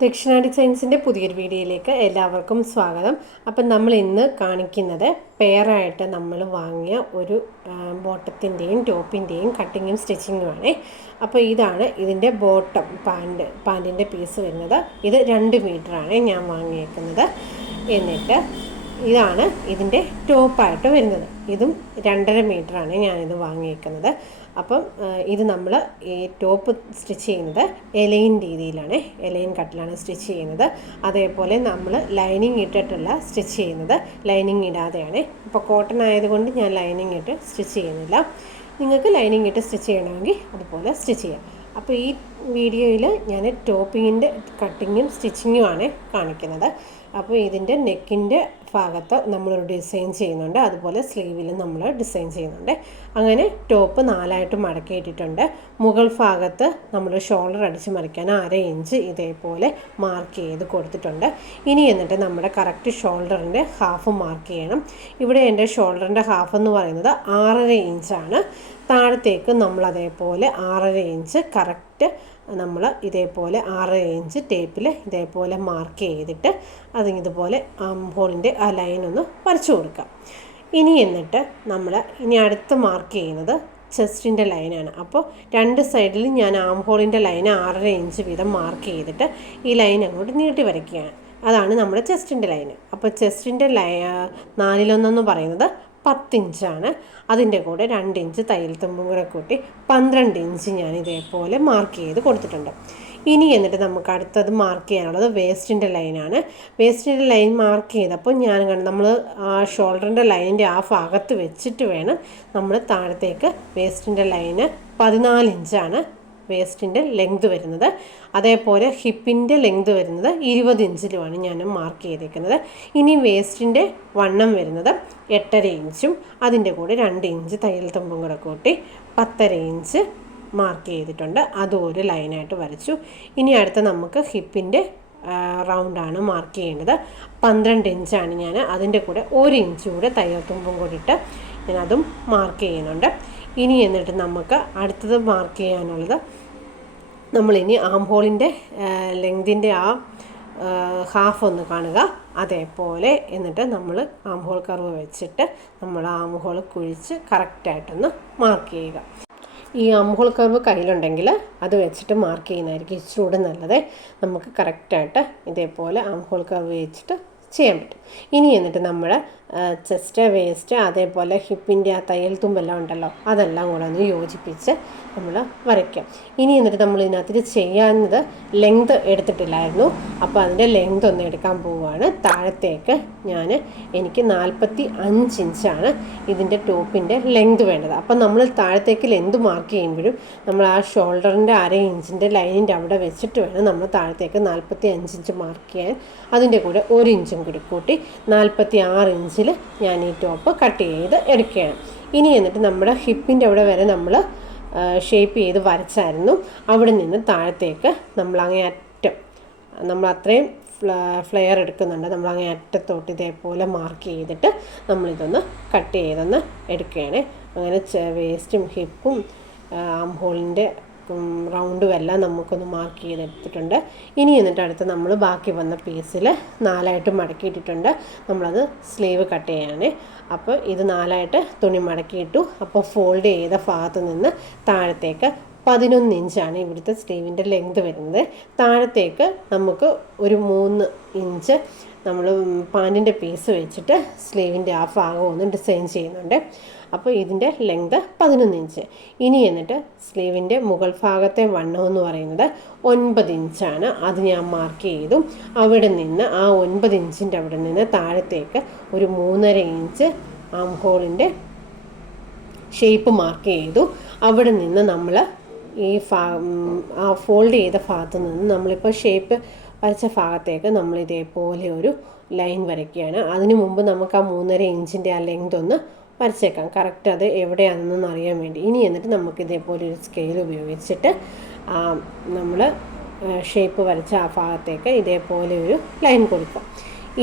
ദക്ഷിണാടി സയൻസിൻ്റെ പുതിയൊരു വീഡിയോയിലേക്ക് എല്ലാവർക്കും സ്വാഗതം. അപ്പം നമ്മൾ ഇന്ന് കാണിക്കുന്നത് പെയറായിട്ട് നമ്മൾ വാങ്ങിയ ഒരു ബോട്ടത്തിൻ്റെയും ടോപ്പിൻ്റെയും കട്ടിങ്ങും സ്റ്റിച്ചിങ്ങുമാണ്. അപ്പോൾ ഇതാണ് ഇതിൻ്റെ ബോട്ടം പാൻറ്റിൻ്റെ പീസ് വരുന്നത്. ഇത് 2 മീറ്ററാണ് ഞാൻ വാങ്ങിയേക്കുന്നത്. എന്നിട്ട് ഇതാണ് ഇതിൻ്റെ ടോപ്പായിട്ട് വരുന്നത്. ഇതും 2.5 മീറ്ററാണ് ഞാനിത് വാങ്ങിയേക്കുന്നത്. അപ്പം ഇത് നമ്മൾ ഈ ടോപ്പ് സ്റ്റിച്ച് ചെയ്യുന്നത് എലൈൻ രീതിയിലാണ്, എലൈൻ കട്ടിലാണ് സ്റ്റിച്ച് ചെയ്യുന്നത്. അതേപോലെ നമ്മൾ ലൈനിങ് ഇട്ടിട്ടല്ല സ്റ്റിച്ച് ചെയ്യുന്നത്, ലൈനിങ് ഇടാതെയാണ്. അപ്പോൾ കോട്ടൺ ആയതുകൊണ്ട് ഞാൻ ലൈനിങ് ഇട്ട് സ്റ്റിച്ച് ചെയ്യുന്നില്ല. നിങ്ങൾക്ക് ലൈനിങ് ഇട്ട് സ്റ്റിച്ച് ചെയ്യണമെങ്കിൽ അതുപോലെ സ്റ്റിച്ച് ചെയ്യാം. അപ്പോൾ ഈ വീഡിയോയിൽ ഞാൻ ടോപ്പിങ്ങിൻ്റെ കട്ടിങ്ങും സ്റ്റിച്ചിങ്ങുമാണ് കാണിക്കുന്നത്. അപ്പോൾ ഇതിൻ്റെ നെക്കിൻ്റെ ഭാഗത്ത് നമ്മളൊരു ഡിസൈൻ ചെയ്യുന്നുണ്ട്, അതുപോലെ സ്ലീവിലും നമ്മൾ ഡിസൈൻ ചെയ്യുന്നുണ്ട്. അങ്ങനെ ടോപ്പ് 4ആയിട്ട് മടക്കിയിട്ടിട്ടുണ്ട്. മുകൾ ഭാഗത്ത് നമ്മൾ ഷോൾഡർ അടിച്ച് മറിക്കാൻ 1/2 ഇഞ്ച് ഇതേപോലെ മാർക്ക് ചെയ്ത് കൊടുത്തിട്ടുണ്ട്. ഇനി എന്നിട്ട് നമ്മുടെ കറക്റ്റ് ഷോൾഡറിൻ്റെ ഹാഫ് മാർക്ക് ചെയ്യണം. ഇവിടെ എൻ്റെ ഷോൾഡറിൻ്റെ ഹാഫ് എന്ന് പറയുന്നത് 6.5 ഇഞ്ചാണ്. താഴത്തേക്ക് നമ്മൾ അതേപോലെ 6.5 ഇഞ്ച് കറക്റ്റ് നമ്മൾ ഇതേപോലെ 6.5 ഇഞ്ച് ടേപ്പിൽ ഇതേപോലെ മാർക്ക് ചെയ്തിട്ട് അതിതുപോലെ ഹോളിൻ്റെ ആ ലൈനൊന്ന് വരച്ചു കൊടുക്കാം. ഇനി എന്നിട്ട് ഇനി അടുത്ത് മാർക്ക് ചെയ്യുന്നത് ചെസ്റ്റിൻ്റെ ലൈനാണ്. അപ്പോൾ 2 സൈഡിലും ഞാൻ ആം ഹോളിൻ്റെ ലൈൻ 6.5 ഇഞ്ച് വീതം മാർക്ക് ചെയ്തിട്ട് ഈ ലൈൻ അങ്ങോട്ട് നീട്ടി വരയ്ക്കുകയാണ്. അതാണ് നമ്മുടെ ചെസ്റ്റിൻ്റെ ലൈന്. അപ്പോൾ ചെസ്റ്റിൻ്റെ 4/1 പറയുന്നത് 10 ഇഞ്ചാണ്. അതിൻ്റെ കൂടെ 2 ഇഞ്ച് തയ്യൽ തുമ്പും കൂടെ കൂട്ടി 12 ഇഞ്ച് ഞാൻ ഇതേപോലെ മാർക്ക് ചെയ്ത് കൊടുത്തിട്ടുണ്ട്. ഇനി എന്നിട്ട് നമുക്ക് അടുത്തത് മാർക്ക് ചെയ്യാനുള്ളത് വേസ്റ്റിൻ്റെ ലൈനാണ്. വേസ്റ്റിൻ്റെ ലൈൻ മാർക്ക് ചെയ്തപ്പോൾ നമ്മൾ ആ ഷോൾഡറിൻ്റെ ലൈനിൻ്റെ ആ ഭാഗത്ത് വെച്ചിട്ട് വേണം നമ്മൾ താഴത്തേക്ക് വേസ്റ്റിൻ്റെ ലൈന് 14 ഇഞ്ചാണ് വേസ്റ്റിൻ്റെ ലെങ്ത് വരുന്നത്. അതേപോലെ ഹിപ്പിൻ്റെ ലെങ്ത് വരുന്നത് 20 ഇഞ്ചിലുമാണ് ഞാൻ മാർക്ക് ചെയ്തേക്കുന്നത്. ഇനി വേസ്റ്റിൻ്റെ വണ്ണം വരുന്നത് 8.5 ഇഞ്ചും അതിൻ്റെ കൂടെ 2 ഇഞ്ച് തയ്യൽ തുമ്പും കൂടെ കൂട്ടി 10.5 ഇഞ്ച് മാർക്ക് ചെയ്തിട്ടുണ്ട്. അതും ഒരു ലൈനായിട്ട് വരച്ചു. ഇനി അടുത്ത നമുക്ക് ഹിപ്പിൻ്റെ റൗണ്ടാണ് മാർക്ക് ചെയ്യേണ്ടത്. 12 ഇഞ്ചാണ് ഞാൻ. അതിൻ്റെ കൂടെ 1 ഇഞ്ച് കൂടെ തയ്യൽ തുമ്പും കൂടിയിട്ട് ഞാൻ അതും മാർക്ക് ചെയ്യുന്നുണ്ട്. ഇനി എന്നിട്ട് നമുക്ക് അടുത്തത് മാർക്ക് ചെയ്യാനുള്ളത് നമ്മളിനി ആം ഹോളിൻ്റെ ലെങ്തിൻ്റെ ആ ഹാഫ് ഒന്ന് കാണുക. അതേപോലെ എന്നിട്ട് നമ്മൾ ആം ഹോൾ കർവ് വെച്ചിട്ട് നമ്മൾ ആം ഹോൾ കുഴിച്ച് കറക്റ്റായിട്ടൊന്ന് മാർക്ക് ചെയ്യുക. ഈ ആം ഹോൾ കർവ് കയ്യിലുണ്ടെങ്കിൽ അത് വെച്ചിട്ട് മാർക്ക് ചെയ്യുന്നതായിരിക്കും ഇച്ചിരൂടെ നല്ലത്. നമുക്ക് കറക്റ്റായിട്ട് ഇതേപോലെ ആം ഹോൾ കർവ് വെച്ചിട്ട് ചെയ്യാൻ പറ്റും. ഇനി എന്നിട്ട് നമ്മൾ ചെസ്റ്റ്, വേസ്റ്റ്, അതേപോലെ ഹിപ്പിൻ്റെ ആ തയ്യൽ തുമ്പെല്ലാം ഉണ്ടല്ലോ, അതെല്ലാം കൂടെ ഒന്ന് യോജിപ്പിച്ച് നമ്മൾ വരയ്ക്കാം. ഇനി എന്നിട്ട് നമ്മൾ ഇതിനകത്ത് ചെയ്യാവുന്നത് ലെങ്ത് എടുത്തിട്ടില്ലായിരുന്നു. അപ്പോൾ അതിൻ്റെ ലെങ്ത് ഒന്ന് എടുക്കാൻ പോവുകയാണ്. താഴത്തേക്ക് എനിക്ക് 45 ഇഞ്ചാണ് ഇതിൻ്റെ ടോപ്പിൻ്റെ ലെങ്ത് വേണ്ടത്. അപ്പം നമ്മൾ താഴത്തേക്ക് ലെങ്ത് മാർക്ക് ചെയ്യുമ്പോഴും നമ്മൾ ആ ഷോൾഡറിൻ്റെ 1/2 ഇഞ്ചിൻ്റെ ലൈനിൻ്റെ അവിടെ വെച്ചിട്ട് വേണം നമ്മൾ താഴത്തേക്ക് 45 ഇഞ്ച് മാർക്ക് ചെയ്യാൻ. അതിൻ്റെ കൂടെ 1 ഇഞ്ചും കൂടി കൂട്ടി 46 ഇഞ്ചിൽ ഞാൻ ഈ ടോപ്പ് കട്ട് ചെയ്ത് എടുക്കുകയാണ്. ഇനി എന്നിട്ട് നമ്മുടെ ഹിപ്പിൻ്റെ അവിടെ വരെ നമ്മൾ ഷേപ്പ് ചെയ്ത് വരച്ചായിരുന്നു. അവിടെ നിന്ന് താഴത്തേക്ക് നമ്മൾ നമ്മൾ അത്രയും ഫ്ലെയർ എടുക്കുന്നുണ്ട്. നമ്മൾ അറ്റത്തോട്ട് ഇതേപോലെ മാർക്ക് ചെയ്തിട്ട് നമ്മളിതൊന്ന് കട്ട് ചെയ്തൊന്ന് എടുക്കുകയാണ്. അങ്ങനെ വേസ്റ്റും ഹിപ്പും ആം ഹോളിൻ്റെ റൗണ്ടും എല്ലാം നമുക്കൊന്ന് മാർക്ക് ചെയ്തെടുത്തിട്ടുണ്ട്. ഇനി എന്നിട്ട് അടുത്ത് നമ്മൾ ബാക്കി വന്ന പീസിൽ 4ആയിട്ട് മടക്കിയിട്ടിട്ടുണ്ട്. നമ്മളത് സ്ലീവ് കട്ട് ചെയ്യാണ്. അപ്പോൾ ഇത് 4ആയിട്ട് തുണി മടക്കിയിട്ടു. അപ്പോൾ ഫോൾഡ് ചെയ്ത ഭാഗത്ത് നിന്ന് താഴത്തേക്ക് 11 ഇഞ്ചാണ് ഇവിടുത്തെ സ്ലീവിൻ്റെ ലെങ്ത് വരുന്നത്. താഴത്തേക്ക് നമുക്ക് ഒരു 3 ഇഞ്ച് നമ്മൾ പാൻറ്റിൻ്റെ പീസ് വെച്ചിട്ട് സ്ലീവിൻ്റെ ആ ഭാഗം ഒന്ന് ഡിസൈൻ ചെയ്യുന്നുണ്ട്. അപ്പോൾ ഇതിൻ്റെ ലെങ്ത് 11 ഇഞ്ച്. ഇനി എന്നിട്ട് സ്ലീവിൻ്റെ മുകൾ ഭാഗത്തെ വണ്ണം എന്ന് പറയുന്നത് 9 ഇഞ്ചാണ്. അത് ഞാൻ മാർക്ക് ചെയ്തു. അവിടെ നിന്ന് ആ 9 ഇഞ്ചിൻ്റെ അവിടെ നിന്ന് താഴത്തേക്ക് ഒരു 3.5 ഇഞ്ച് ആം ഹോളിൻ്റെ ഷേപ്പ് മാർക്ക് ചെയ്തു. അവിടെ നിന്ന് നമ്മൾ ഈ ആ ഫോൾഡ് ചെയ്ത ഭാഗത്ത് നിന്ന് നമ്മളിപ്പോൾ ഷേപ്പ് വരച്ച ഭാഗത്തേക്ക് നമ്മൾ ഇതേപോലെ ഒരു ലൈൻ വരയ്ക്കുകയാണ്. അതിനു മുമ്പ് നമുക്ക് ആ 3.5 ഇഞ്ചിൻ്റെ ആ ലെങ്ത് ഒന്ന് വരച്ചേക്കാം, കറക്റ്റ് അത് എവിടെയാണെന്നൊന്ന് അറിയാൻ വേണ്ടി. ഇനി എന്നിട്ട് നമുക്ക് ഇതേപോലെ ഒരു സ്കെയിൽ ഉപയോഗിച്ചിട്ട് നമ്മൾ ഷേപ്പ് വരച്ച ആ ഭാഗത്തേക്ക് ഇതേപോലെ ഒരു ലൈൻ കൊടുക്കാം.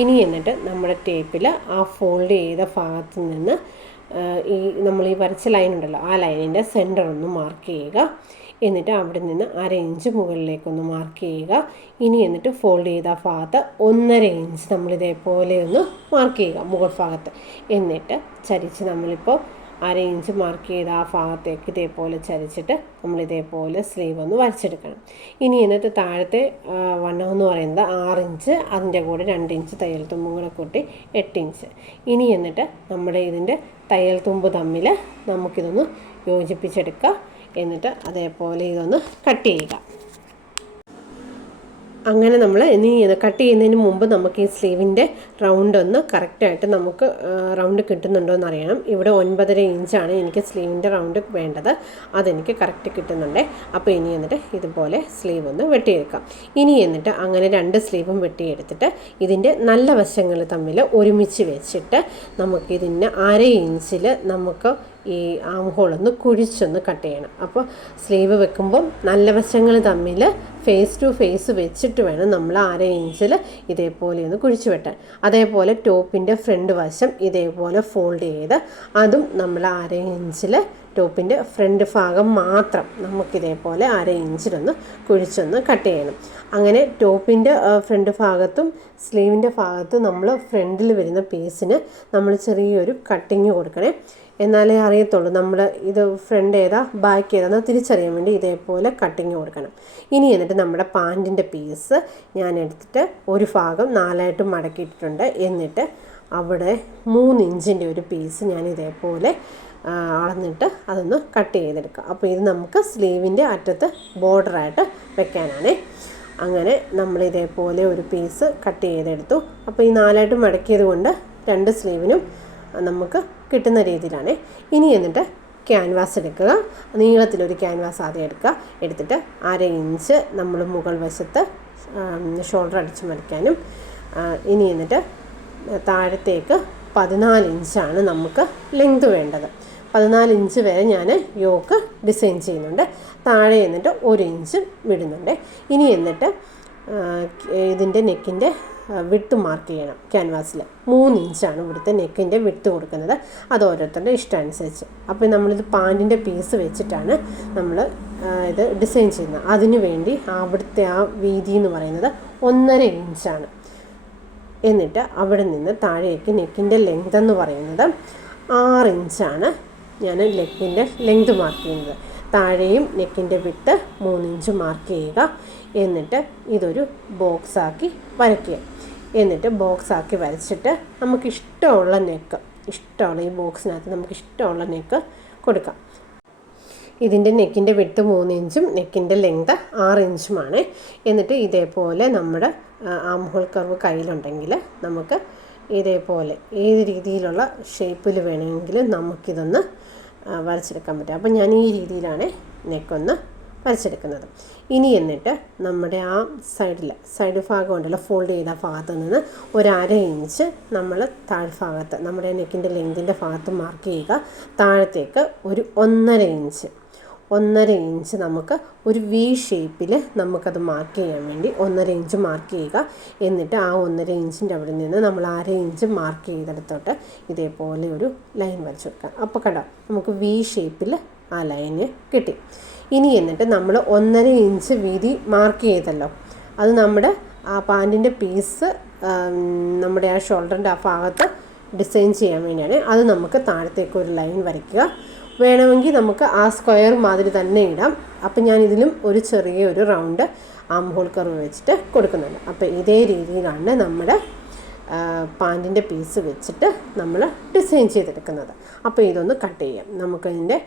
ഇനി എന്നിട്ട് നമ്മുടെ ടേപ്പിൽ ആ ഫോൾഡ് ചെയ്ത ഭാഗത്ത് നിന്ന് ഈ നമ്മൾ ഈ വരച്ച ലൈൻ ഉണ്ടല്ലോ ആ ലൈനിൻ്റെ സെൻറ്റർ ഒന്ന് മാർക്ക് ചെയ്യുക. എന്നിട്ട് അവിടെ നിന്ന് 1/2 ഇഞ്ച് മുകളിലേക്കൊന്ന് മാർക്ക് ചെയ്യുക. ഇനി എന്നിട്ട് ഫോൾഡ് ചെയ്ത ഭാഗത്ത് 1.5 ഇഞ്ച് നമ്മളിതേപോലെ ഒന്ന് മാർക്ക് ചെയ്യുക മുകൾ ഭാഗത്ത്. എന്നിട്ട് ചരിച്ച് നമ്മളിപ്പോൾ 1/2 ഇഞ്ച് മാർക്ക് ചെയ്ത ആ ഭാഗത്തേക്ക് ഇതേപോലെ ചരിച്ചിട്ട് നമ്മളിതേപോലെ സ്ലീവ് ഒന്ന് വരച്ചെടുക്കണം. ഇനി എന്നിട്ട് താഴത്തെ വണ്ണം എന്ന് പറയുന്നത് 6 ഇഞ്ച്, അതിൻ്റെ കൂടെ 2 ഇഞ്ച് തയ്യൽ തുമ്പും കൂടെ കൂട്ടി 8 ഇഞ്ച്. ഇനി എന്നിട്ട് നമ്മുടെ ഇതിൻ്റെ തയ്യൽ തുമ്പ് തമ്മിൽ നമുക്കിതൊന്ന് യോജിപ്പിച്ചെടുക്കുക. എന്നിട്ട് അതേപോലെ ഇതൊന്ന് കട്ട് ചെയ്യുക. അങ്ങനെ നമ്മൾ ഇനി കട്ട് ചെയ്യുന്നതിന് മുമ്പ് നമുക്ക് ഈ സ്ലീവിൻ്റെ റൗണ്ട് ഒന്ന് കറക്റ്റായിട്ട് നമുക്ക് റൗണ്ട് കിട്ടുന്നുണ്ടോ എന്ന് അറിയണം. ഇവിടെ 9.5 ഇഞ്ചാണ് എനിക്ക് സ്ലീവിൻ്റെ റൗണ്ട് വേണ്ടത്, അതെനിക്ക് കറക്റ്റ് കിട്ടുന്നുണ്ട്. അപ്പോൾ ഇനി എന്നിട്ട് ഇതുപോലെ സ്ലീവ് ഒന്ന് വെട്ടിയെടുക്കാം. ഇനി എന്നിട്ട് അങ്ങനെ 2 സ്ലീവും വെട്ടിയെടുത്തിട്ട് ഇതിൻ്റെ നല്ല വശങ്ങൾ തമ്മിൽ ഒരുമിച്ച് വെച്ചിട്ട് നമുക്കിതിന് 1/2 ഇഞ്ചിൽ നമുക്ക് ഈ ആം ഹോളൊന്ന് കുഴിച്ചൊന്ന് കട്ട് ചെയ്യണം. അപ്പോൾ സ്ലീവ് വെക്കുമ്പം നല്ല വശങ്ങൾ തമ്മിൽ ഫേസ് ടു ഫേസ് വെച്ചിട്ട് വേണം നമ്മൾ 1/2 ഇഞ്ചിൽ ഇതേപോലെ ഒന്ന് കുഴിച്ച് വെട്ടാൻ. അതേപോലെ ടോപ്പിൻ്റെ ഫ്രണ്ട് വശം ഇതേപോലെ ഫോൾഡ് ചെയ്ത് അതും നമ്മൾ 1/2 ഇഞ്ചിൽ ടോപ്പിൻ്റെ ഫ്രണ്ട് ഭാഗം മാത്രം നമുക്കിതേപോലെ 1/2 ഇഞ്ചിലൊന്ന് കുഴിച്ചൊന്ന് കട്ട് ചെയ്യണം. അങ്ങനെ ടോപ്പിൻ്റെ ഫ്രണ്ട് ഭാഗത്തും സ്ലീവിൻ്റെ ഭാഗത്തും നമ്മൾ ഫ്രണ്ടിൽ വരുന്ന പീസിന് നമ്മൾ ചെറിയൊരു കട്ടിങ് കൊടുക്കണേ, എന്നാലേ അറിയത്തുള്ളൂ നമ്മൾ ഇത് ഫ്രണ്ട് ഏതാ ബാക്ക് ഏതാന്ന് തിരിച്ചറിയാൻ വേണ്ടി ഇതേപോലെ കട്ടിങ് കൊടുക്കണം. ഇനി എന്നിട്ട് നമ്മുടെ പാൻറ്റിൻ്റെ പീസ് ഞാൻ എടുത്തിട്ട് ഒരു ഭാഗം 4ആയിട്ട് മടക്കിയിട്ടുണ്ട്. എന്നിട്ട് അവിടെ 3 ഇഞ്ചിൻ്റെ ഒരു പീസ് ഞാൻ ഇതേപോലെ അളന്നിട്ട് അതൊന്ന് കട്ട് ചെയ്തെടുക്കുക. അപ്പോൾ ഇത് നമുക്ക് സ്ലീവിൻ്റെ അറ്റത്ത് ബോർഡറായിട്ട് വെക്കാനാണ്. അങ്ങനെ നമ്മൾ ഇതേപോലെ ഒരു പീസ് കട്ട് ചെയ്തെടുത്തു. അപ്പോൾ ഈ 4ആയിട്ട് മടക്കിയത് കൊണ്ട് 2 സ്ലീവിനും നമുക്ക് കിട്ടുന്ന രീതിയിലാണ്. ഇനി എന്നിട്ട് ക്യാൻവാസ് എടുക്കുക. നീളത്തിലൊരു ക്യാൻവാസ് ആദ്യം എടുത്തിട്ട് 1/2 ഇഞ്ച് നമ്മൾ മുകൾ വശത്ത് ഷോൾഡർ അടിച്ച് മറിക്കാനും, ഇനി എന്നിട്ട് താഴത്തേക്ക് 14 ഇഞ്ചാണ് നമുക്ക് ലെങ്ത് വേണ്ടത്. 14 ഇഞ്ച് വരെ ഞാൻ യോക്ക് ഡിസൈൻ ചെയ്യുന്നുണ്ട്. താഴെ എന്നിട്ട് 1 ഇഞ്ച് വിടുന്നുണ്ട്. ഇനി എന്നിട്ട് ഇതിൻ്റെ നെക്കിൻ്റെ വിട്ട് മാർക്ക് ചെയ്യണം. ക്യാൻവാസിൽ 3 ഇഞ്ചാണ് ഇവിടുത്തെ നെക്കിൻ്റെ വിട്ട് കൊടുക്കുന്നത്. അത് ഓരോരുത്തരുടെ ഇഷ്ടമനുസരിച്ച്. അപ്പോൾ നമ്മളിത് പാൻറ്റിൻ്റെ പീസ് വെച്ചിട്ടാണ് നമ്മൾ ഇത് ഡിസൈൻ ചെയ്യുന്നത്. അതിനു വേണ്ടി അവിടുത്തെ ആ വീതി എന്ന് പറയുന്നത് 1.5 ഇഞ്ചാണ്. എന്നിട്ട് അവിടെ നിന്ന് താഴേക്ക് നെക്കിൻ്റെ ലെങ്ത് എന്ന് പറയുന്നത് 6 ഇഞ്ചാണ് ഞാൻ ലെക്കിൻ്റെ ലെങ്ത് മാർക്ക് ചെയ്യുന്നത്. താഴെയും നെക്കിൻ്റെ വിട്ട് 3 ഇഞ്ച് മാർക്ക് ചെയ്യുക. എന്നിട്ട് ഇതൊരു ബോക്സാക്കി വരയ്ക്കുക. എന്നിട്ട് ബോക്സാക്കി വരച്ചിട്ട് നമുക്കിഷ്ടമുള്ള നെക്ക്, ഇഷ്ടമുള്ള ഈ ബോക്സിനകത്ത് നമുക്കിഷ്ടമുള്ള നെക്ക് കൊടുക്കാം. ഇതിൻ്റെ നെക്കിൻ്റെ വിട്ട് 3 ഇഞ്ചും നെക്കിൻ്റെ ലെങ്ത് 6 ഇഞ്ചുമാണ്. എന്നിട്ട് ഇതേപോലെ നമ്മുടെ ആം ഹോൾ കർവ് കയ്യിലുണ്ടെങ്കിൽ നമുക്ക് ഇതേപോലെ ഏത് രീതിയിലുള്ള ഷേപ്പിൽ വേണമെങ്കിൽ നമുക്കിതൊന്ന് വരച്ചെടുക്കാൻ പറ്റും. അപ്പം ഞാൻ ഈ രീതിയിലാണ് നെക്കൊന്ന് വരച്ചെടുക്കുന്നത്. ഇനി എന്നിട്ട് നമ്മുടെ ആ സൈഡ് ഭാഗം ഉണ്ടല്ലോ, ഫോൾഡ് ചെയ്ത ഭാഗത്ത് നിന്ന് 1/2 ഇഞ്ച് നമ്മൾ താഴ്ഭാഗത്ത് നമ്മുടെ നെക്കിൻ്റെ ലെങ്തിൻ്റെ ഭാഗത്ത് മാർക്ക് ചെയ്യുക. താഴത്തേക്ക് ഒരു 1.5 ഇഞ്ച് നമുക്ക് ഒരു വി ഷേപ്പിൽ നമുക്കത് മാർക്ക് ചെയ്യാൻ വേണ്ടി 1.5 ഇഞ്ച് മാർക്ക് ചെയ്യുക. എന്നിട്ട് ആ 1.5 ഇഞ്ചിൻ്റെ അവിടെ നിന്ന് നമ്മൾ 1/2 ഇഞ്ച് മാർക്ക് ചെയ്തെടുത്തോട്ട് ഇതേപോലെ ഒരു ലൈൻ വരച്ച് കൊടുക്കാം. അപ്പോൾ കണ്ടോ, നമുക്ക് വി ഷേപ്പിൽ ആ ലൈന് കിട്ടി. ഇനി എന്നിട്ട് നമ്മൾ 1.5 ഇഞ്ച് വീതി മാർക്ക് ചെയ്തല്ലോ, അത് നമ്മുടെ ആ പാൻറ്റിൻ്റെ പീസ് നമ്മുടെ ആ ഷോൾഡറിൻ്റെ ആ ഭാഗത്ത് ഡിസൈൻ ചെയ്യാൻ വേണ്ടിയാണ്. അത് നമുക്ക് താഴത്തേക്ക് ഒരു ലൈൻ വരയ്ക്കുക. വേണമെങ്കിൽ നമുക്ക് ആ സ്ക്വയർ മാതിരി തന്നെ ഇടാം. അപ്പം ഞാൻ ഇതിലും ഒരു ചെറിയൊരു റൗണ്ട് ആം ഹോൾ കർവ് വെച്ചിട്ട് കൊടുക്കുന്നുണ്ട്. അപ്പോൾ ഇതേ രീതിയിലാണ് നമ്മുടെ പാൻറ്റിൻ്റെ പീസ് വെച്ചിട്ട് നമ്മൾ ഡിസൈൻ ചെയ്തെടുക്കുന്നത്. അപ്പോൾ ഇതൊന്ന് കട്ട് ചെയ്യാം. നമുക്കതിൻ്റെ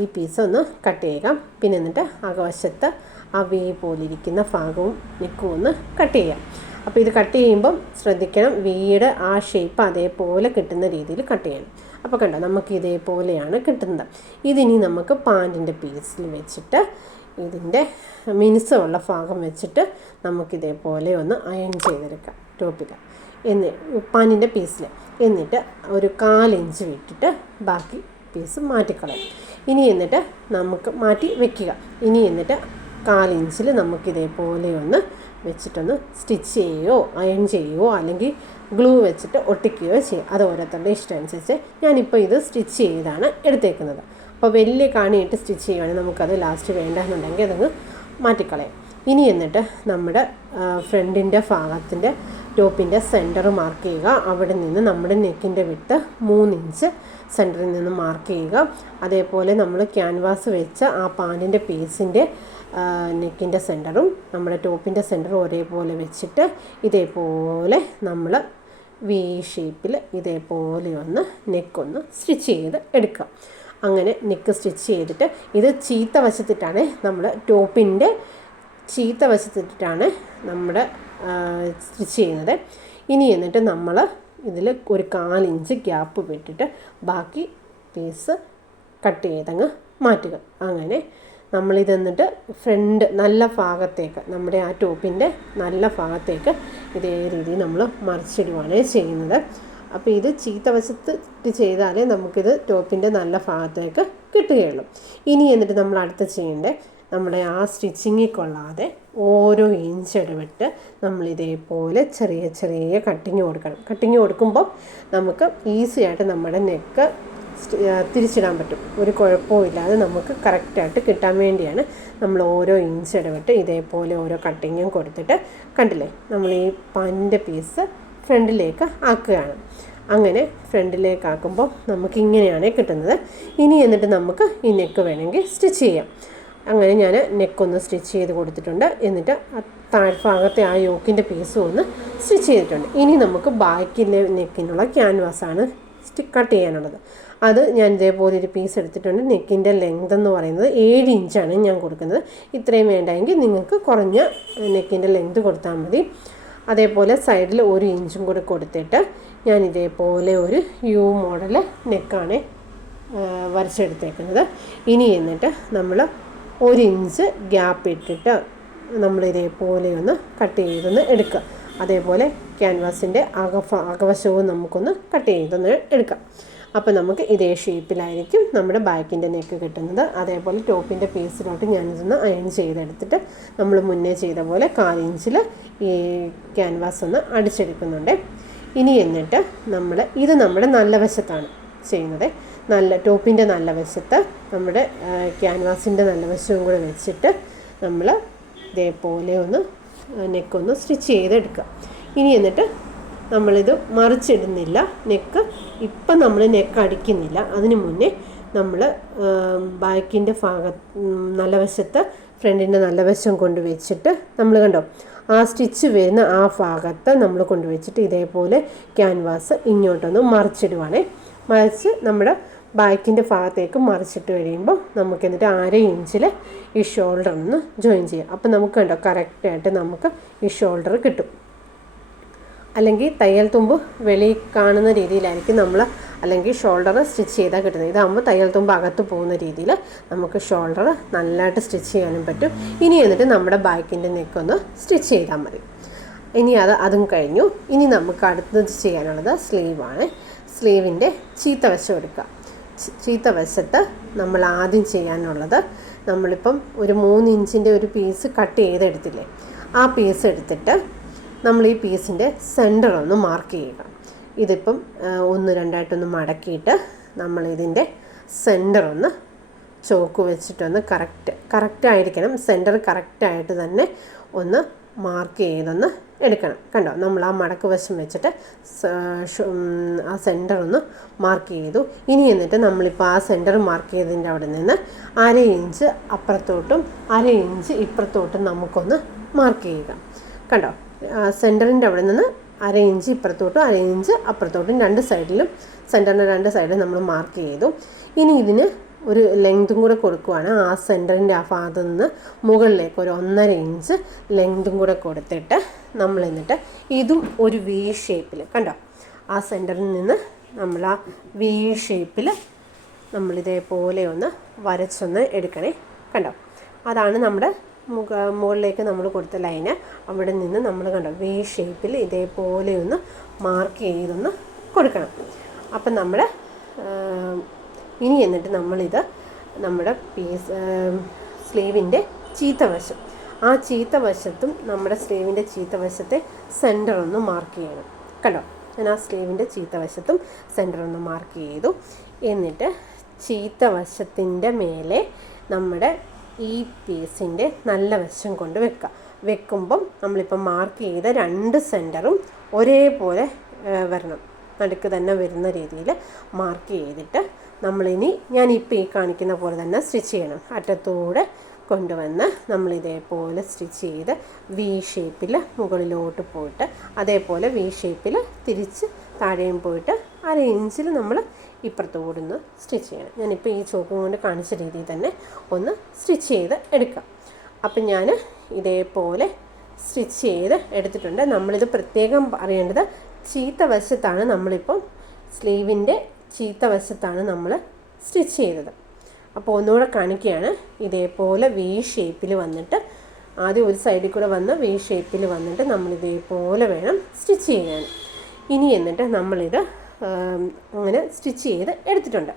ഈ പീസ് ഒന്ന് കട്ട് ചെയ്യാം. പിന്നെ എന്നിട്ട് അകവശത്ത് ആ വി പോലിരിക്കുന്ന ഭാഗവും നെക്കും ഒന്ന് കട്ട് ചെയ്യാം. അപ്പോൾ ഇത് കട്ട് ചെയ്യുമ്പം ശ്രദ്ധിക്കണം, വിയുടെ ആ ഷേപ്പ് അതേപോലെ കിട്ടുന്ന രീതിയിൽ കട്ട് ചെയ്യണം. അപ്പോൾ കണ്ടോ, നമുക്ക് ഇതേപോലെയാണ് കിട്ടുന്നത്. ഇതിനി നമുക്ക് പാൻറ്റിൻ്റെ പീസിൽ വെച്ചിട്ട് ഇതിൻ്റെ മിനുസമുള്ള ഭാഗം വെച്ചിട്ട് നമുക്കിതേപോലെ ഒന്ന് അയൺ ചെയ്തെടുക്കാം ടോപ്പിൽ പാൻറ്റിൻ്റെ പീസിൽ. എന്നിട്ട് ഒരു 1/4 ഇഞ്ച് വിട്ടിട്ട് ബാക്കി പീസ് മാറ്റിക്കളയും. ഇനി എന്നിട്ട് നമുക്ക് മാറ്റി വെക്കുക. ഇനി എന്നിട്ട് 1/4 ഇഞ്ചിൽ നമുക്കിതേപോലെ ഒന്ന് വെച്ചിട്ടൊന്ന് സ്റ്റിച്ച് ചെയ്യുകയോ അയൺ ചെയ്യുകയോ അല്ലെങ്കിൽ ഗ്ലൂ വെച്ചിട്ട് ഒട്ടിക്കുകയോ ചെയ്യും. അത് ഓരോരുത്തരുടെ ഇഷ്ടം അനുസരിച്ച്. ഞാനിപ്പോൾ ഇത് സ്റ്റിച്ച് ചെയ്താണ് എടുത്തേക്കുന്നത്. അപ്പോൾ വലിയ കാണിയിട്ട് സ്റ്റിച്ച് ചെയ്യുകയാണെങ്കിൽ നമുക്കത് ലാസ്റ്റ് വേണ്ടെന്നുണ്ടെങ്കിൽ അതങ്ങ് മാറ്റിക്കളയാം. ഇനി എന്നിട്ട് നമ്മുടെ ഫ്രണ്ടിൻ്റെ ഭാഗത്തിൻ്റെ ടോപ്പിൻ്റെ സെൻറ്റർ മാർക്ക് ചെയ്യുക. അവിടെ നിന്ന് നമ്മുടെ നെക്കിൻ്റെ വിട്ട് 3 ഇഞ്ച് സെൻറ്ററിൽ നിന്ന് മാർക്ക് ചെയ്യുക. അതേപോലെ നമ്മൾ ക്യാൻവാസ് വെച്ച ആ പാൻറ്റിൻ്റെ പീസിൻ്റെ നെക്കിൻ്റെ സെൻറ്ററും നമ്മുടെ ടോപ്പിൻ്റെ സെൻറ്ററും ഒരേപോലെ വെച്ചിട്ട് ഇതേപോലെ നമ്മൾ വി ഷേപ്പിൽ ഇതേപോലെ ഒന്ന് നെക്കൊന്ന് സ്റ്റിച്ച് ചെയ്ത് എടുക്കുക. അങ്ങനെ നെക്ക് സ്റ്റിച്ച് ചെയ്തിട്ട് ഇത് ചീത്ത വശത്തിട്ടാണ് നമ്മൾ ടോപ്പിൻ്റെ ചീത്ത വശത്തിട്ടാണ് നമ്മുടെ സ്റ്റിച്ച് ചെയ്യുന്നത്. ഇനി എന്നിട്ട് നമ്മൾ ഇതിൽ ഒരു 1/4 ഇഞ്ച് ഗ്യാപ്പ് വിട്ടിട്ട് ബാക്കി പീസ് കട്ട് ചെയ്തങ്ങ് മാറ്റുക. അങ്ങനെ നമ്മളിത് എന്നിട്ട് ഫ്രണ്ട് നല്ല ഭാഗത്തേക്ക് നമ്മുടെ ആ ടോപ്പിൻ്റെ നല്ല ഭാഗത്തേക്ക് ഇതേ രീതിയിൽ നമ്മൾ മറിച്ചിടുകയാണ് ചെയ്യുന്നത്. അപ്പോൾ ഇത് ചീത്ത വശത്ത് ചെയ്താലേ നമുക്കിത് ടോപ്പിൻ്റെ നല്ല ഭാഗത്തേക്ക് കിട്ടുകയുള്ളൂ. ഇനി എന്നിട്ട് നമ്മൾ അടുത്ത് ചെയ്യേണ്ടത് നമ്മുടെ ആ സ്റ്റിച്ചിങ്ങിൽ കൊള്ളാതെ ഓരോ ഇഞ്ച് ഇടവിട്ട് നമ്മളിതേപോലെ ചെറിയ ചെറിയ കട്ടിങ് കൊടുക്കണം. കട്ടിങ് കൊടുക്കുമ്പോൾ നമുക്ക് ഈസി ആയിട്ട് നമ്മുടെ നെക്ക് തിരിച്ചിടാൻ പറ്റും. ഒരു കുഴപ്പവും ഇല്ലാതെ നമുക്ക് കറക്റ്റായിട്ട് കിട്ടാൻ വേണ്ടിയാണ് നമ്മൾ ഓരോ ഇഞ്ച് ഇടവിട്ട് ഇതേപോലെ ഓരോ കട്ടിങ്ങും കൊടുത്തിട്ട് കണ്ടില്ലേ നമ്മൾ ഈ പാൻറ്റിൻ്റെ പീസ് ഫ്രണ്ടിലേക്ക് ആക്കുകയാണ്. അങ്ങനെ ഫ്രണ്ടിലേക്ക് ആക്കുമ്പോൾ നമുക്കിങ്ങനെയാണ് കിട്ടുന്നത്. ഇനി എന്നിട്ട് നമുക്ക് ഈ നെക്ക് വേണമെങ്കിൽ സ്റ്റിച്ച് ചെയ്യാം. അങ്ങനെ ഞാൻ നെക്കൊന്ന് സ്റ്റിച്ച് ചെയ്ത് കൊടുത്തിട്ടുണ്ട്. എന്നിട്ട് താഴ്ഭാഗത്തെ ആ യോക്കിൻ്റെ പീസും ഒന്ന് സ്റ്റിച്ച് ചെയ്തിട്ടുണ്ട്. ഇനി നമുക്ക് ബാക്കിലെ നെക്കിനുള്ള ക്യാൻവാസാണ് കട്ട് ചെയ്യാനുള്ളത്. അത് ഞാൻ ഇതേപോലെ ഒരു പീസ് എടുത്തിട്ടുണ്ട്. നെക്കിൻ്റെ ലെങ്ത് എന്ന് പറയുന്നത് 7 ഇഞ്ചാണ് ഞാൻ കൊടുക്കുന്നത്. ഇത്രയും വേണ്ടെങ്കിൽ നിങ്ങൾക്ക് കുറഞ്ഞ നെക്കിൻ്റെ ലെങ്ത് കൊടുത്താൽ മതി. അതേപോലെ സൈഡിൽ 1 ഇഞ്ചും കൂടി കൊടുത്തിട്ട് ഞാൻ ഇതേപോലെ ഒരു യു മോഡൽ നെക്കാണ് വരച്ചെടുത്തേക്കുന്നത്. ഇനി എന്നിട്ട് നമ്മൾ 1 ഇഞ്ച് ഗ്യാപ്പ് ഇട്ടിട്ട് നമ്മളിതേപോലെ ഒന്ന് കട്ട് ചെയ്തൊന്ന് എടുക്കുക. അതേപോലെ ക്യാൻവാസിൻ്റെ അകവശവും നമുക്കൊന്ന് കട്ട് ചെയ്തൊന്ന് എടുക്കാം. അപ്പോൾ നമുക്ക് ഇതേ ഷേപ്പിലായിരിക്കും നമ്മുടെ ബാക്കിൻ്റെ നെക്ക് കിട്ടുന്നത്. അതേപോലെ ടോപ്പിൻ്റെ പീസിലോട്ട് ഞാനിതൊന്ന് അയൺ ചെയ്തെടുത്തിട്ട് നമ്മൾ മുന്നേ ചെയ്ത പോലെ 1/4 ഇഞ്ചിൽ ഈ ക്യാൻവാസ് ഒന്ന് അടിച്ചെടുക്കുന്നുണ്ട്. ഇനി എന്നിട്ട് ഇത് നമ്മുടെ നല്ല വശത്താണ് ചെയ്യുന്നത്. ടോപ്പിൻ്റെ നല്ല വശത്ത് നമ്മുടെ ക്യാൻവാസിൻ്റെ നല്ല വശവും കൂടെ വെച്ചിട്ട് നമ്മൾ ഇതേപോലെ ഒന്ന് നെക്കൊന്ന് സ്റ്റിച്ച് ചെയ്തെടുക്കുക. ഇനി എന്നിട്ട് നമ്മളിത് മറിച്ചിടുന്നില്ല. ഇപ്പം നമ്മൾ നെക്ക് അടിക്കുന്നില്ല. അതിന് മുന്നേ നമ്മൾ ബാക്കിൻ്റെ നല്ല വശത്ത് ഫ്രണ്ടിൻ്റെ നല്ല വശം കൊണ്ട് വെച്ചിട്ട് നമ്മൾ കണ്ടോ ആ സ്റ്റിച്ച് വരുന്ന ആ ഭാഗത്ത് നമ്മൾ കൊണ്ടുവച്ചിട്ട് ഇതേപോലെ ക്യാൻവാസ് ഇങ്ങോട്ടൊന്ന് മറിച്ചിടുവാണേ. മറിച്ച് നമ്മുടെ ബാക്കിൻ്റെ ഭാഗത്തേക്ക് മറിച്ചിട്ട് കഴിയുമ്പോൾ നമുക്ക് എന്നിട്ട് 1/2 ഇഞ്ചിൽ ഈ ഷോൾഡറൊന്ന് ജോയിൻ ചെയ്യാം. അപ്പം നമുക്ക് കണ്ടോ കറക്റ്റായിട്ട് നമുക്ക് ഈ ഷോൾഡർ കിട്ടും. അല്ലെങ്കിൽ തയ്യൽ തുമ്പ് വെളി കാണുന്ന രീതിയിലായിരിക്കും അല്ലെങ്കിൽ ഷോൾഡർ സ്റ്റിച്ച് ചെയ്താൽ കിട്ടുന്നത്. ഇതാകുമ്പോൾ തയ്യൽ തുമ്പ് അകത്ത് പോകുന്ന രീതിയിൽ നമുക്ക് ഷോൾഡർ നല്ലതായിട്ട് സ്റ്റിച്ച് ചെയ്യാനും പറ്റും. ഇനി എന്നിട്ട് നമ്മുടെ ബാക്കിൻ്റെ നെക്കൊന്ന് സ്റ്റിച്ച് ചെയ്താൽ മതി. ഇനി അതും കഴിഞ്ഞു. ഇനി നമുക്ക് അടുത്തത് ചെയ്യാനുള്ളത് സ്ലീവാണ്. സ്ലീവിൻ്റെ ചീത്ത വശം എടുക്കുക. ചീത്ത വശത്ത് നമ്മൾ ആദ്യം ചെയ്യാനുള്ളത് നമ്മളിപ്പം ഒരു 3 ഇഞ്ചിൻ്റെ ഒരു പീസ് കട്ട് ചെയ്തെടുത്തില്ലേ, ആ പീസ് എടുത്തിട്ട് നമ്മൾ ഈ പീസിൻ്റെ സെൻറ്റർ ഒന്ന് മാർക്ക് ചെയ്യുക. ഇതിപ്പം 1-2 മടക്കിയിട്ട് നമ്മളിതിൻ്റെ സെൻറ്റർ ഒന്ന് ചോക്ക് വെച്ചിട്ടൊന്ന് കറക്റ്റായിരിക്കണം. സെൻറ്റർ കറക്റ്റായിട്ട് തന്നെ ഒന്ന് മാർക്ക് ചെയ്തൊന്ന് എടുക്കണം. കണ്ടോ നമ്മൾ ആ മടക്ക് വശം വെച്ചിട്ട് ആ സെൻറ്റർ ഒന്ന് മാർക്ക് ചെയ്തു. ഇനി എന്നിട്ട് നമ്മളിപ്പോൾ ആ സെൻറ്റർ മാർക്ക് ചെയ്തതിൻ്റെ അവിടെ നിന്ന് 1/2 ഇഞ്ച് അപ്പുറത്തോട്ടും 1/2 ഇഞ്ച് ഇപ്പുറത്തോട്ടും നമുക്കൊന്ന് മാർക്ക് ചെയ്യുക. കണ്ടോ സെൻറ്ററിൻ്റെ അവിടെ നിന്ന് 1/2 ഇഞ്ച് ഇപ്പുറത്തോട്ടും 1/2 ഇഞ്ച് അപ്പുറത്തോട്ടും സെൻറ്ററിൻ്റെ 2 സൈഡിലും നമ്മൾ മാർക്ക് ചെയ്തു. ഇനി ഇതിന് ഒരു ലെങ്തും കൂടെ കൊടുക്കുവാണ്. ആ സെൻറ്ററിൻ്റെ ആ ഭാഗത്ത് നിന്ന് മുകളിലേക്ക് ഒരു 1.5 ഇഞ്ച് ലെങ്തും കൂടെ കൊടുത്തിട്ട് നമ്മൾ എന്നിട്ട് ഇതും ഒരു വി ഷേപ്പിൽ കണ്ടോ ആ സെൻറ്ററിൽ നിന്ന് നമ്മൾ ആ വി ഷേപ്പിൽ നമ്മളിതേപോലെ ഒന്ന് വരച്ചൊന്ന് എടുക്കണേ. കണ്ടോ അതാണ് നമ്മുടെ മുകളിലേക്ക് നമ്മൾ കൊടുത്ത ലൈന്. അവിടെ നിന്ന് നമ്മൾ കണ്ടോ വി ഷേപ്പിൽ ഇതേപോലെ ഒന്ന് മാർക്ക് ചെയ്തൊന്ന് കൊടുക്കണം. അപ്പം നമ്മൾ ഇനി എന്നിട്ട് നമ്മളിത് നമ്മുടെ സ്ലീവിൻ്റെ ചീത്ത വശം ആ ചീത്ത വശത്തും നമ്മുടെ സ്ലീവിൻ്റെ ചീത്ത വശത്തെ സെൻറ്റർ ഒന്ന് മാർക്ക് ചെയ്യണം. കണ്ടോ, ഞാൻ ആ സ്ലീവിൻ്റെ ചീത്ത വശത്തും സെൻറ്റർ ഒന്ന് മാർക്ക് ചെയ്തു. എന്നിട്ട് ചീത്ത വശത്തിൻ്റെ മേലെ നമ്മുടെ ഈ പീസിൻ്റെ നല്ല വശം കൊണ്ട് വെക്കുമ്പം നമ്മളിപ്പം മാർക്ക് ചെയ്ത 2 സെൻറ്ററും ഒരേപോലെ വരണം, നടുക്ക് തന്നെ വരുന്ന രീതിയിൽ മാർക്ക് ചെയ്തിട്ട് നമ്മളിനി ഞാനിപ്പോൾ ഈ കാണിക്കുന്ന പോലെ തന്നെ സ്റ്റിച്ച് ചെയ്യണം. അറ്റത്തൂടെ കൊണ്ടുവന്ന് നമ്മളിതേപോലെ സ്റ്റിച്ച് ചെയ്ത് വി ഷേപ്പിൽ മുകളിലോട്ട് പോയിട്ട് അതേപോലെ വി ഷേപ്പിൽ തിരിച്ച് താഴെയും പോയിട്ട് 1/2 ഇഞ്ചിൽ നമ്മൾ ഇപ്പുറത്തോടൊന്ന് സ്റ്റിച്ച് ചെയ്യണം. ഞാനിപ്പോൾ ഈ ചോക്കും കൊണ്ട് കാണിച്ച രീതിയിൽ തന്നെ ഒന്ന് സ്റ്റിച്ച് ചെയ്ത് എടുക്കാം. അപ്പം ഞാൻ ഇതേപോലെ സ്റ്റിച്ച് ചെയ്ത് എടുത്തിട്ടുണ്ട്. നമ്മളിത് പ്രത്യേകം അറിയേണ്ടത് ചീത്ത വശത്താണ്, നമ്മളിപ്പം സ്ലീവിൻ്റെ ചീത്ത വശത്താണ് നമ്മൾ സ്റ്റിച്ച് ചെയ്തത്. അപ്പോൾ ഒന്നുകൂടെ കാണിക്കുകയാണ്. ഇതേപോലെ വി ഷേപ്പിൽ വന്നിട്ട് ആദ്യം ഒരു സൈഡിൽ കൂടെ വന്ന് വി ഷേപ്പിൽ വന്നിട്ട് നമ്മളിതേപോലെ വേണം സ്റ്റിച്ച് ചെയ്യാൻ. ഇനി എന്നിട്ട് നമ്മളിത് അങ്ങനെ സ്റ്റിച്ച് ചെയ്ത് എടുത്തിട്ടുണ്ട്.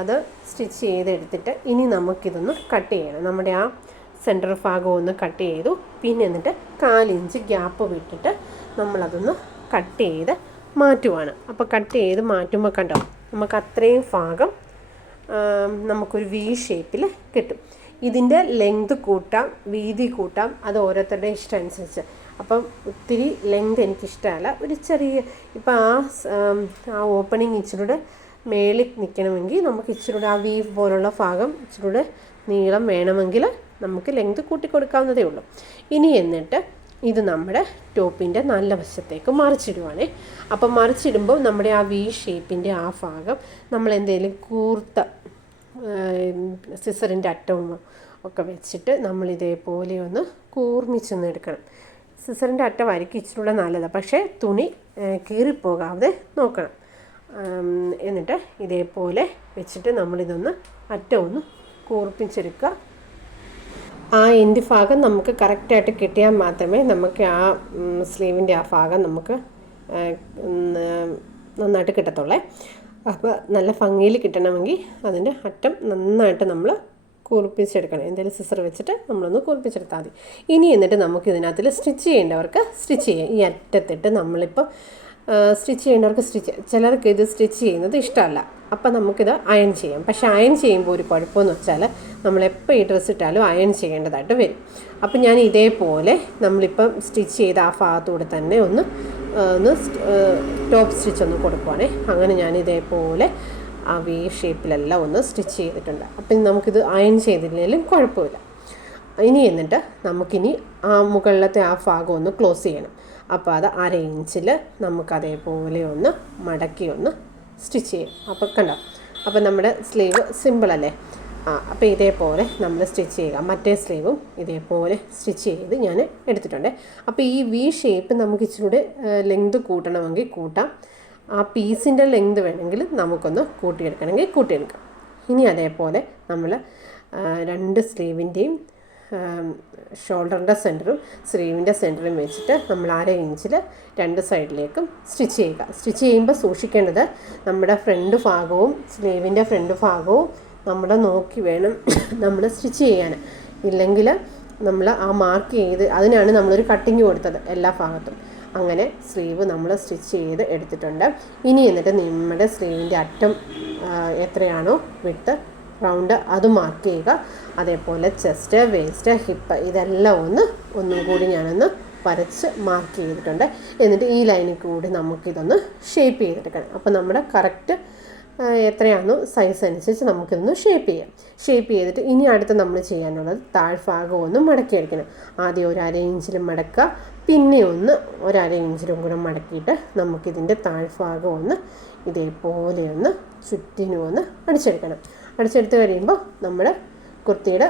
അത് സ്റ്റിച്ച് ചെയ്ത് എടുത്തിട്ട് ഇനി നമുക്കിതൊന്ന് കട്ട് ചെയ്യണം. നമ്മുടെ ആ സെൻറ്റർ ഭാഗം ഒന്ന് കട്ട് ചെയ്തു. പിന്നെ എന്നിട്ട് 1/4 ഇഞ്ച് ഗ്യാപ്പ് വിട്ടിട്ട് നമ്മളതൊന്ന് കട്ട് ചെയ്ത് മാറ്റുവാണ്. അപ്പോൾ കട്ട് ചെയ്ത് മാറ്റുമ്പോൾ കണ്ടോ, നമുക്ക് അത്രയും ഭാഗം നമുക്കൊരു വി ഷേപ്പിൽ കിട്ടും. ഇതിൻ്റെ ലെങ്ത് കൂട്ടാം, വീതി കൂട്ടാം, അത് ഓരോരുത്തരുടെ ഇഷ്ടം അനുസരിച്ച്. അപ്പം ഒത്തിരി ലെങ്ത് എനിക്കിഷ്ടമല്ല, ഒരു ചെറിയ ഇപ്പം ആ ഓപ്പണിങ് ഇച്ചിരൂടെ മേളിൽ നിൽക്കണമെങ്കിൽ നമുക്ക് ഇച്ചിരൂടെ ആ വീവ് പോലുള്ള ഭാഗം ഇച്ചിരൂടെ നീളം വേണമെങ്കിൽ നമുക്ക് ലെങ്ത് കൂട്ടി കൊടുക്കാവുന്നതേ ഉള്ളൂ. ഇനി എന്നിട്ട് ഇത് നമ്മുടെ ടോപ്പിൻ്റെ നല്ല വശത്തേക്ക് മറിച്ചിടുവാണേ. അപ്പം മറിച്ചിടുമ്പോൾ നമ്മുടെ ആ വി ഷേപ്പിൻ്റെ ആ ഭാഗം നമ്മൾ എന്തെങ്കിലും കൂർത്ത സിസറിൻ്റെ അറ്റവും ഒക്കെ വെച്ചിട്ട് നമ്മളിതേപോലെ ഒന്ന് കൂർമിച്ചൊന്ന് എടുക്കണം. സിസറിൻ്റെ അറ്റമായിരിക്കും ഇച്ചിരൂടെ നല്ലതാണ്, പക്ഷേ തുണി കീറിപ്പോകാതെ നോക്കണം. എന്നിട്ട് ഇതേപോലെ വെച്ചിട്ട് നമ്മളിതൊന്ന് അറ്റമൊന്ന് കൂർപ്പിച്ചെടുക്കുക. ആ എൻഡ് ഭാഗം നമുക്ക് കറക്റ്റായിട്ട് കിട്ടിയാൽ മാത്രമേ നമുക്ക് ആ സ്ലീവിൻ്റെ ആ ഭാഗം നമുക്ക് നന്നായിട്ട് കിട്ടത്തുള്ളേ. അപ്പോൾ നല്ല ഭംഗിയിൽ കിട്ടണമെങ്കിൽ അതിൻ്റെ അറ്റം നന്നായിട്ട് നമ്മൾ കൂർപ്പിച്ചെടുക്കണം. എന്തെങ്കിലും സിസർ വെച്ചിട്ട് നമ്മളൊന്ന് കൂർപ്പിച്ചെടുത്താൽ മതി. ഇനി എന്നിട്ട് നമുക്ക് ഇതിനകത്തിൽ സ്റ്റിച്ച് ചെയ്യേണ്ടവർക്ക് സ്റ്റിച്ച് ചെയ്യാം. ഈ അറ്റത്തിട്ട് നമ്മളിപ്പോൾ സ്റ്റിച്ച് ചെയ്യേണ്ടവർക്ക് ചിലർക്ക് ഇത് സ്റ്റിച്ച് ചെയ്യുന്നത് ഇഷ്ടമല്ല. അപ്പം നമുക്കിത് അയൺ ചെയ്യാം. പക്ഷേ അയൺ ചെയ്യുമ്പോൾ ഒരു കുഴപ്പമെന്ന് വെച്ചാൽ നമ്മളെപ്പോൾ ഈ ഡ്രസ്സ് ഇട്ടാലും അയൺ ചെയ്യേണ്ടതായിട്ട് വരും. അപ്പം ഞാൻ ഇതേപോലെ നമ്മളിപ്പം സ്റ്റിച്ച് ചെയ്ത ആ ഭാഗത്തൂടെ തന്നെ ഒന്ന് ടോപ്പ് സ്റ്റിച്ച് ഒന്ന് കൊടുക്കുവാണേ. അങ്ങനെ ഞാൻ ഇതേപോലെ ആ വി ഷേപ്പിലെല്ലാം ഒന്ന് സ്റ്റിച്ച് ചെയ്തിട്ടുണ്ട്. അപ്പം നമുക്കിത് അയൺ ചെയ്തില്ലെങ്കിലും കുഴപ്പമില്ല. ഇനി എന്നിട്ട് നമുക്കിനി ആ മുകളിലത്തെ ആ ഭാഗം ഒന്ന് ക്ലോസ് ചെയ്യണം. അപ്പോൾ അത് 1/2 ഇഞ്ചിൽ നമുക്കതേപോലെ ഒന്ന് മടക്കി ഒന്ന് സ്റ്റിച്ച് ചെയ്യും. അപ്പോൾ കണ്ടോ, അപ്പോൾ നമ്മുടെ സ്ലീവ് സിമ്പിളല്ലേ. അപ്പോൾ ഇതേപോലെ നമ്മൾ സ്റ്റിച്ച് ചെയ്യുക. മറ്റേ സ്ലീവും ഇതേപോലെ സ്റ്റിച്ച് ചെയ്ത് ഞാൻ എടുത്തിട്ടുണ്ട്. അപ്പോൾ ഈ വി ഷേപ്പ് നമുക്ക് ഇച്ചിരി ലെങ്ത് കൂട്ടണമെങ്കിൽ കൂട്ടാം. ആ പീസിൻ്റെ ലെങ്ത് വേണമെങ്കിൽ നമുക്കൊന്ന് കൂട്ടിയെടുക്കണമെങ്കിൽ കൂട്ടിയെടുക്കാം. ഇനി അതേപോലെ നമ്മൾ 2 സ്ലീവിൻ്റെയും ഷോൾഡറിൻ്റെ സെൻറ്ററും സ്ലീവിൻ്റെ സെൻറ്ററും വെച്ചിട്ട് നമ്മൾ 1/2 ഇഞ്ചിൽ 2 സൈഡിലേക്കും സ്റ്റിച്ച് ചെയ്യുക. സ്റ്റിച്ച് ചെയ്യുമ്പോൾ സൂക്ഷിക്കേണ്ടത് നമ്മുടെ ഫ്രണ്ട് ഭാഗവും സ്ലീവിൻ്റെ ഫ്രണ്ട് ഭാഗവും നമ്മൾ നോക്കി വേണം നമ്മൾ സ്റ്റിച്ച് ചെയ്യാൻ. ഇല്ലെങ്കിൽ നമ്മൾ ആ മാർക്ക് ചെയ്ത് അതിനാണ് നമ്മളൊരു കട്ടിങ് കൊടുത്തത് എല്ലാ ഭാഗത്തും. അങ്ങനെ സ്ലീവ് നമ്മൾ സ്റ്റിച്ച് ചെയ്ത് എടുത്തിട്ടുണ്ട്. ഇനി എന്നിട്ട് നമ്മുടെ സ്ലീവിൻ്റെ അറ്റം എത്രയാണോ വിട്ട് റൗണ്ട് അത് മാർക്ക് ചെയ്യുക. അതേപോലെ ചെസ്റ്റ്, വേസ്റ്റ്, ഹിപ്പ് ഇതെല്ലാം ഒന്നും കൂടി ഞാനൊന്ന് വരച്ച് മാർക്ക് ചെയ്തിട്ടുണ്ട്. എന്നിട്ട് ഈ ലൈനിൽ കൂടി നമുക്കിതൊന്ന് ഷേപ്പ് ചെയ്തെടുക്കണം. അപ്പോൾ നമ്മുടെ കറക്റ്റ് എത്രയാണോ സൈസ് അനുസരിച്ച് നമുക്കിതൊന്ന് ഷേപ്പ് ചെയ്യാം. ഷേപ്പ് ചെയ്തിട്ട് ഇനി അടുത്ത് നമ്മൾ ചെയ്യാനുള്ളത് താഴ്ഭാഗം ഒന്ന് മടക്കി അടിക്കണം. ആദ്യം ഒരു 1/2 ഇഞ്ചിലും മടക്കുക, പിന്നെ ഒരു 1/2 ഇഞ്ചിലും കൂടെ മടക്കിയിട്ട് നമുക്കിതിൻ്റെ താഴ്ഭാഗം ഒന്ന് ഇതേപോലെ ഒന്ന് ചുറ്റിനും ഒന്ന് അടിച്ചെടുക്കണം. അടിച്ചെടുത്ത് കഴിയുമ്പോൾ നമ്മൾ കുർത്തിയുടെ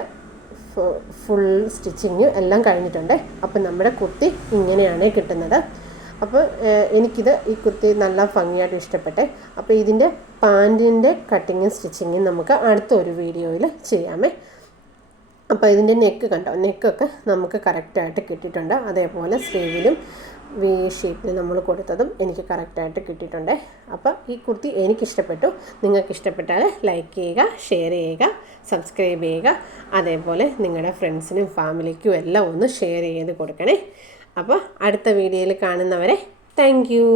ഫുൾ സ്റ്റിച്ചിങ് എല്ലാം കഴിഞ്ഞിട്ടുണ്ട്. അപ്പം നമ്മുടെ കുർത്തി ഇങ്ങനെയാണ് കിട്ടുന്നത്. അപ്പോൾ ഈ കുർത്തി നല്ല ഭംഗിയായിട്ട് ഇഷ്ടപ്പെട്ടെ. അപ്പോൾ ഇതിൻ്റെ പാൻറ്റിൻ്റെ കട്ടിങ്ങും സ്റ്റിച്ചിങ്ങും നമുക്ക് അടുത്തൊരു വീഡിയോയിൽ ചെയ്യാമേ. അപ്പോൾ ഇതിൻ്റെ നെക്ക് കണ്ടോ, നെക്കൊക്കെ നമുക്ക് കറക്റ്റായിട്ട് കിട്ടിയിട്ടുണ്ട്. അതേപോലെ സ്ലീവിലും വി ഷേപ്പിൽ നമ്മൾ കൊടുത്തതും എനിക്ക് കറക്റ്റായിട്ട് കിട്ടിയിട്ടുണ്ട്. അപ്പോൾ ഈ കുർത്തി എനിക്കിഷ്ടപ്പെട്ടു. നിങ്ങൾക്ക് ഇഷ്ടപ്പെട്ടാൽ ലൈക്ക് ചെയ്യുക, ഷെയർ ചെയ്യുക, സബ്സ്ക്രൈബ് ചെയ്യുക. അതേപോലെ നിങ്ങളുടെ ഫ്രണ്ട്സിനും ഫാമിലിക്കും എല്ലാം ഒന്ന് ഷെയർ ചെയ്ത് കൊടുക്കണേ. അപ്പോൾ അടുത്ത വീഡിയോയിൽ കാണുന്നവരെ താങ്ക് യു.